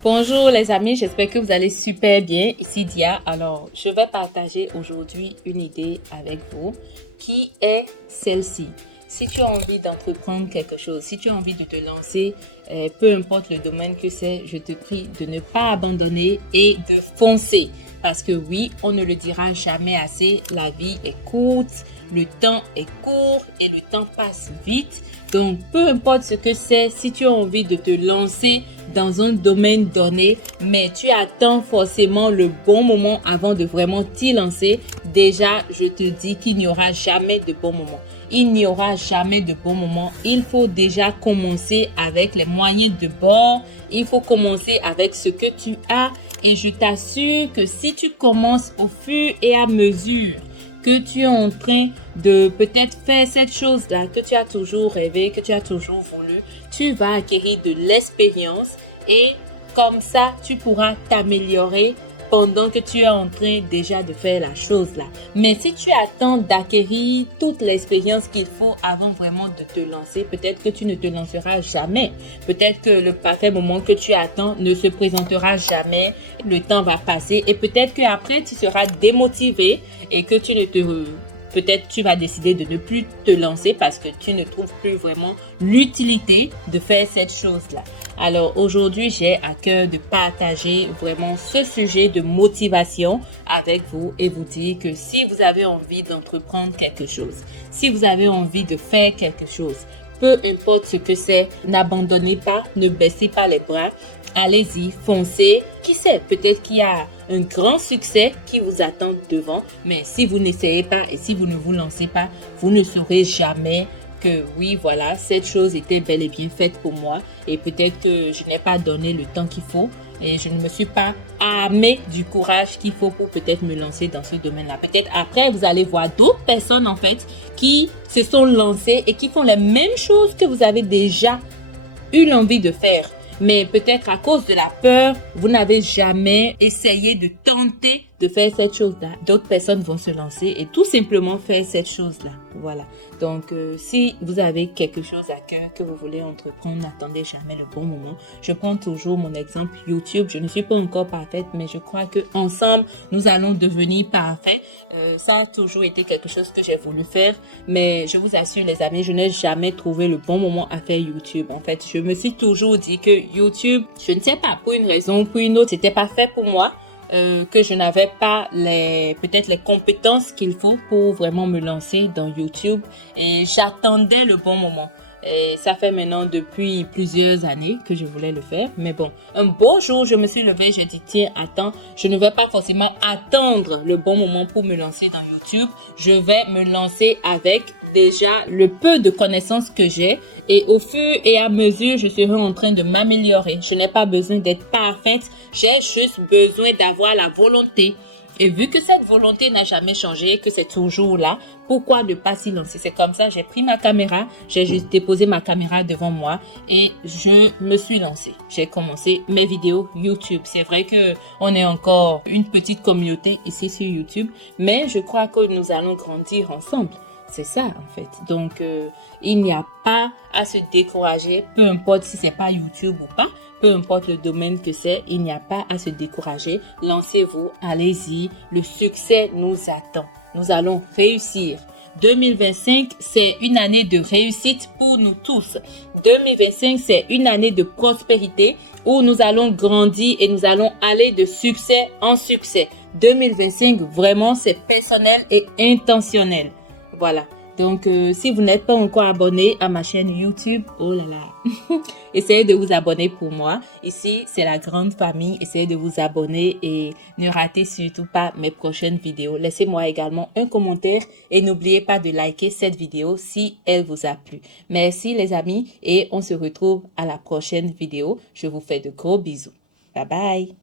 Bonjour les amis, j'espère que vous allez super bien. Ici Dia. Alors, je vais partager aujourd'hui une idée avec vous qui est celle-ci. Si tu as envie d'entreprendre quelque chose, si tu as envie de te lancer, peu importe le domaine que c'est, je te prie de ne pas abandonner et de foncer. Parce que oui, on ne le dira jamais assez, la vie est courte, le temps est court et le temps passe vite. Donc, peu importe ce que c'est, si tu as envie de te lancer dans un domaine donné, mais tu attends forcément le bon moment avant de vraiment t'y lancer, déjà, je te dis qu'il n'y aura jamais de bon moment. Il n'y aura jamais de bon moment. Il faut déjà commencer avec les moyens de bord. Il faut commencer avec ce que tu as. Et je t'assure que si tu commences au fur et à mesure que tu es en train de peut-être faire cette chose-là que tu as toujours rêvé, que tu as toujours voulu, tu vas acquérir de l'expérience et comme ça, tu pourras t'améliorer pendant que tu es en train déjà de faire la chose là. Mais si tu attends d'acquérir toute l'expérience qu'il faut avant vraiment de te lancer, peut-être que tu ne te lanceras jamais. Peut-être que le parfait moment que tu attends ne se présentera jamais. Le temps va passer et peut-être qu'après tu seras démotivé et que tu ne te... Peut-être tu vas décider de ne plus te lancer parce que tu ne trouves plus vraiment l'utilité de faire cette chose-là. Alors aujourd'hui, j'ai à cœur de partager vraiment ce sujet de motivation avec vous et vous dire que si vous avez envie d'entreprendre quelque chose, si vous avez envie de faire quelque chose, peu importe ce que c'est, n'abandonnez pas, ne baissez pas les bras. Allez-y, foncez. Qui sait, peut-être qu'il y a un grand succès qui vous attend devant. Mais si vous n'essayez pas et si vous ne vous lancez pas, vous ne saurez jamais que oui, voilà, cette chose était bel et bien faite pour moi. Et peut-être que je n'ai pas donné le temps qu'il faut. Et je ne me suis pas armée du courage qu'il faut pour peut-être me lancer dans ce domaine-là. Peut-être après, vous allez voir d'autres personnes en fait qui se sont lancées et qui font les mêmes choses que vous avez déjà eu l'envie de faire. Mais peut-être à cause de la peur, vous n'avez jamais essayé de tenter de faire cette chose-là. D'autres personnes vont se lancer et tout simplement faire cette chose-là. Voilà. Donc, si vous avez quelque chose à cœur que vous voulez entreprendre, n'attendez jamais le bon moment. Je prends toujours mon exemple YouTube. Je ne suis pas encore parfaite, mais je crois que ensemble, nous allons devenir parfaits. Ça a toujours été quelque chose que j'ai voulu faire, mais je vous assure les amis, je n'ai jamais trouvé le bon moment à faire YouTube. En fait, je me suis toujours dit que YouTube, je ne sais pas, pour une raison ou pour une autre, c'était pas fait pour moi. Que je n'avais pas peut-être les compétences qu'il faut pour vraiment me lancer dans YouTube et j'attendais le bon moment. Et ça fait maintenant depuis plusieurs années que je voulais le faire. Mais bon, un beau jour, je me suis levée, j'ai dit, tiens, attends, je ne vais pas forcément attendre le bon moment pour me lancer dans YouTube. Je vais me lancer avec déjà le peu de connaissances que j'ai et au fur et à mesure, je serai en train de m'améliorer. Je n'ai pas besoin d'être parfaite, j'ai juste besoin d'avoir la volonté. Et vu que cette volonté n'a jamais changé, que c'est toujours là, pourquoi ne pas s'y lancer? C'est comme ça, j'ai pris ma caméra, j'ai juste déposé ma caméra devant moi et je me suis lancée. J'ai commencé mes vidéos YouTube. C'est vrai que on est encore une petite communauté ici sur YouTube, mais je crois que nous allons grandir ensemble. C'est ça en fait. Donc, il n'y a pas à se décourager, peu importe si c'est pas YouTube ou pas. Peu importe le domaine que c'est, il n'y a pas à se décourager. Lancez-vous, allez-y. Le succès nous attend. Nous allons réussir. 2025, c'est une année de réussite pour nous tous. 2025, c'est une année de prospérité où nous allons grandir et nous allons aller de succès en succès. 2025, vraiment, c'est personnel et intentionnel. Voilà. Donc, si vous n'êtes pas encore abonné à ma chaîne YouTube, oh là là, essayez de vous abonner pour moi. Ici, c'est la grande famille. Essayez de vous abonner et ne ratez surtout pas mes prochaines vidéos. Laissez-moi également un commentaire et n'oubliez pas de liker cette vidéo si elle vous a plu. Merci les amis et on se retrouve à la prochaine vidéo. Je vous fais de gros bisous. Bye bye.